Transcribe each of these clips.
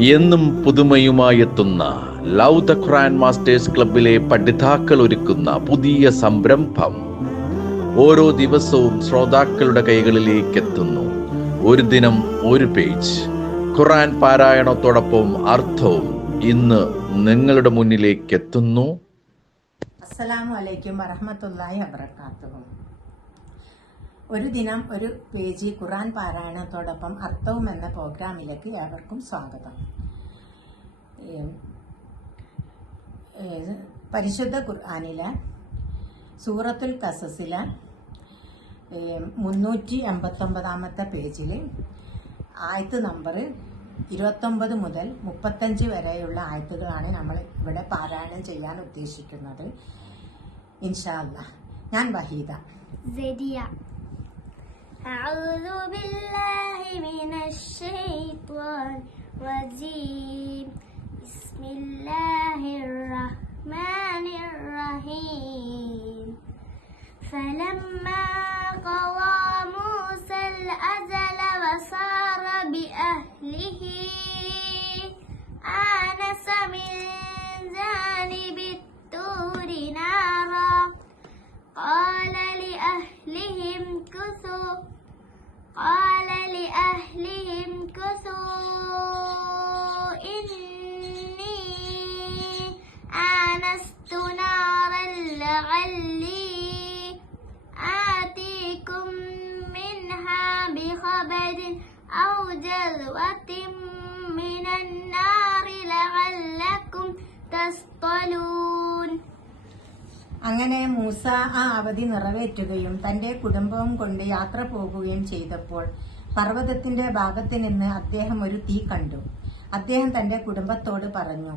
എന്നും പുതുമയുമായി എത്തുന്ന love the Quran masters ക്ലബിലെ പഠിതാക്കൾ ഒരുക്കുന്ന പുതിയ സംരംഭം ഓരോ ദിവസവും ശ്രോതാക്കളുടെ കൈകളിലേക്ക് എത്തുന്നു. ഒരു ദിനം ഒരു പേജ് ഖുർആൻ പാരായണത്തോടൊപ്പം അർത്ഥവും ഇന്ന് നിങ്ങളുടെ മുന്നിലേക്ക് എത്തുന്നു. അസ്സലാമു അലൈക്കും വറഹ്മത്തുള്ളാഹി വബറകാതുഹു. ഒരു ദിനം ഒരു പേജ് ഖുർആൻ പാരായണത്തോടൊപ്പം അർത്ഥവും എന്ന പ്രോഗ്രാമിലേക്ക് ഏവർക്കും സ്വാഗതം. പരിശുദ്ധ ഖുർആനിലെ സൂറത്തുൽ ഖസസിലെ 389 പേജിൽ ആയത്ത് നമ്പർ 29 മുതൽ 35 വരെയുള്ള ആയത്തുകളാണ് നമ്മൾ ഇവിടെ പാരായണം ചെയ്യാൻ ഉദ്ദേശിക്കുന്നത്. ഇൻഷാ അല്ലാഹ്. ഞാൻ വഹീദ. أعوذ بالله من الشيطان الرجيم بسم الله الرحمن الرحيم فلما قضى موسى الأجل وسار بأهله آنس من جانب الطور نارا قال لأهلهم كثوا إني آنست نارا لعلي آتيكم منها بخبر أو جذوة من النار لعلكم تصطلون. അങ്ങനെ മൂസ ആ അവധി നിറവേറ്റുകയും തന്റെ കുടുംബവും കൊണ്ട് യാത്ര പോകുകയും ചെയ്തപ്പോൾ പർവ്വതത്തിന്റെ ഭാഗത്ത് നിന്ന് അദ്ദേഹം ഒരു തീ കണ്ടു. അദ്ദേഹം തന്റെ കുടുംബത്തോട് പറഞ്ഞു,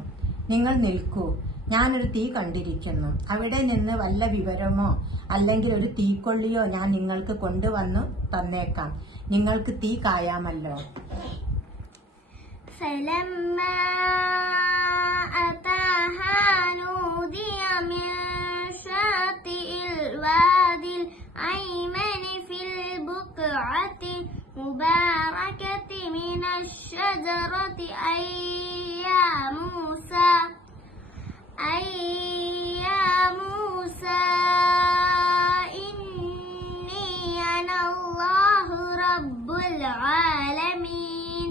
നിങ്ങൾ നിൽക്കൂ, ഞാനൊരു തീ കണ്ടിരിക്കുന്നു. അവിടെ നിന്ന് വല്ല വിവരമോ അല്ലെങ്കിൽ ഒരു തീക്കൊള്ളിയോ ഞാൻ നിങ്ങൾക്ക് കൊണ്ടുവന്നു തന്നേക്കാം. നിങ്ങൾക്ക് തീ കായാമല്ലോ. الوادي الأيمن في البقعة المباركة من الشجرة أي يا موسى إني أنا الله رب العالمين.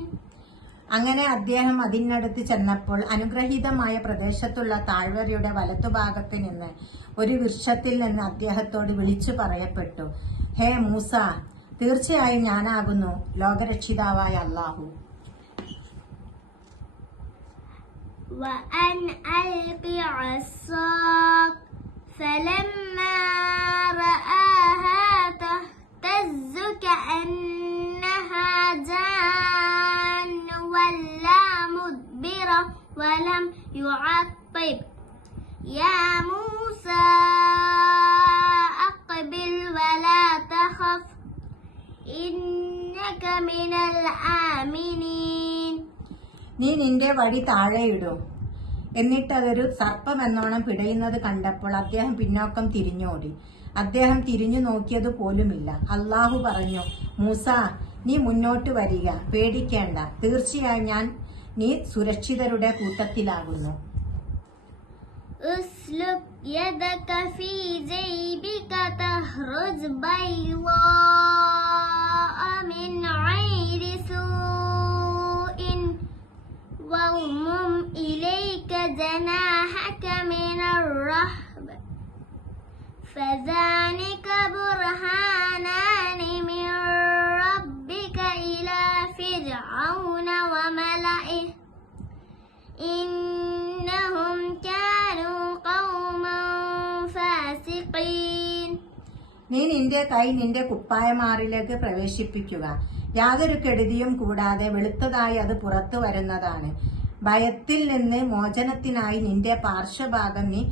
അങ്ങനെ അദ്ദേഹം അതിനടുത്ത് ചെന്നപ്പോൾ അനുഗ്രഹീതമായ പ്രദേശത്തുള്ള താഴ്വരയുടെ വലത്തുഭാഗത്ത് നിന്ന് ഒരു വൃക്ഷത്തിൽ നിന്ന് അദ്ദേഹത്തോട് വിളിച്ചു പറയപ്പെട്ടു, ഹേ മൂസ, തീർച്ചയായും ഞാനാകുന്നു ലോകരക്ഷിതാവായ അല്ലാഹു. وأن ألق عصاك فلما رآها تهتز كأنها جان ولا مدبرا ولم يعقب يا موسى أقبل ولا تخف إنك من الآمنين. നീ നിന്റെ വടി താഴെയിടൂ. എന്നിട്ടതൊരു സർപ്പമെന്നോണം പിടയുന്നത് കണ്ടപ്പോൾ അദ്ദേഹം പിന്നോക്കം തിരിഞ്ഞോടി. അദ്ദേഹം തിരിഞ്ഞു നോക്കിയത് പോലുമില്ല. അല്ലാഹു പറഞ്ഞു, മൂസ, നീ മുന്നോട്ട് വരിക, പേടിക്കേണ്ട, തീർച്ചയായും നീ സുരക്ഷിതരുടെ കൂട്ടത്തിലാകുന്നു. اسلك يدك في جيبك تخرج بيضاء من غير سوء واضمم إليك جناحك من الرهب فذلك برهانان من ربك إلى فرعون وملئه إنهم كانوا قوما فاسقين. നീ നിന്റെ കൈ നിന്റെ കുപ്പായമാറിലേക്ക് പ്രവേശിപ്പിക്കുക. യാതൊരു കെടുതിയും കൂടാതെ വെളുത്തതായി അത് പുറത്തു വരുന്നതാണ്. ഭയത്തിൽ നിന്ന് മോചനത്തിനായി നിന്റെ പാർശ്വഭാഗം നീ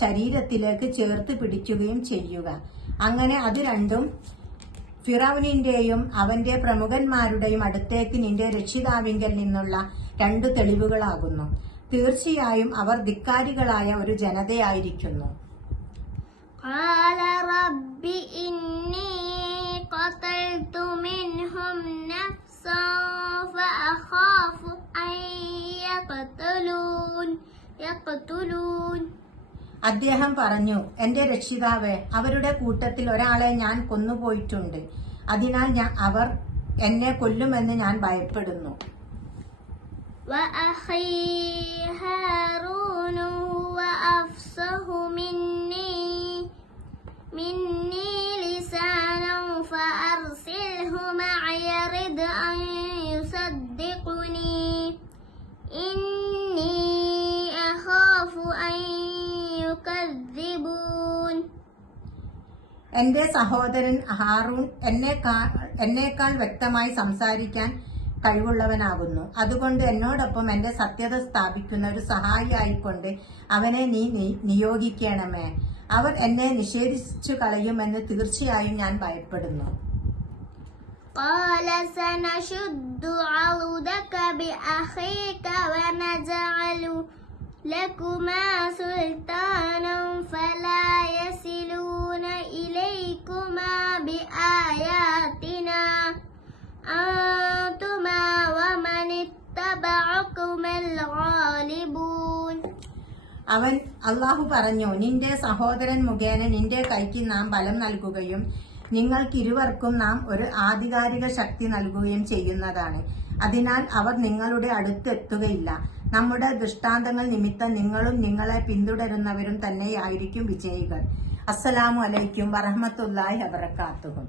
ശരീരത്തിലേക്ക് ചേർത്ത് പിടിക്കുകയും ചെയ്യുക. അങ്ങനെ അത് രണ്ടും ഫിറൗനിന്റെയും അവന്റെ പ്രമുഖന്മാരുടെയും അടുത്തേക്ക് നിന്റെ രക്ഷിതാവിങ്കൽ നിന്നുള്ള 2 തെളിവുകളാകുന്നു. തീർച്ചയായും അവർ ധിക്കാരികളായ ഒരു ജനതയായിരിക്കുന്നു. قال رب إني قتلت منهم نفسا فأخاف أن يقتلون അദ്ദേഹം പറഞ്ഞു, എന്റെ രക്ഷിതാവേ, അവരുടെ കൂട്ടത്തിൽ ഒരാളെ ഞാൻ കൊന്നുപോയിട്ടുണ്ട്. അതിനാൽ അവർ എന്നെ കൊല്ലുമെന്ന് ഞാൻ ഭയപ്പെടുന്നു. وأخي هارون هو أفصح مني لسانا فأرسله معي رد أن يصدقني إني أخاف أن يكذبون എന്റെ സഹോദരൻ ഹാറൂൺ എന്നേക്കാൾ വ്യക്തമായി സംസാരിക്കാൻ കഴിവുള്ളവനാകുന്നു. അതുകൊണ്ട് എന്നോടൊപ്പം എന്റെ സത്യത സ്ഥാപിക്കുന്ന ഒരു സഹായിയായിക്കൊണ്ട് അവനെ നീ നിയോഗിക്കണമേ. അവർ എന്നെ നിഷേധിച്ചു കളയുമെന്ന് തീർച്ചയായും ഞാൻ ഭയപ്പെടുന്നു. قال سنشد عضدك بأخيك ونجعل لكما سلطانا فلا يصلون إليكما بآياتنا أنتما ومن اتبعكما الغالبون അവൻ അള്ളാഹു പറഞ്ഞു, നിന്റെ സഹോദരൻ മുഖേന നിന്റെ കൈക്ക് നാം ബലം നൽകുകയും നിങ്ങൾക്കിരുവർക്കും നാം ഒരു ആധികാരിക ശക്തി നൽകുകയും ചെയ്യുന്നതാണ്. അതിനാൽ അവർ നിങ്ങളുടെ അടുത്തെത്തുകയില്ല. നമ്മുടെ ദൃഷ്ടാന്തങ്ങൾ നിമിത്തം നിങ്ങളും നിങ്ങളെ പിന്തുടരുന്നവരും തന്നെയായിരിക്കും വിജയികൾ. അസ്സലാമു അലൈക്കും വറഹ്മത്തുള്ളാഹി വബറകാതുഹു.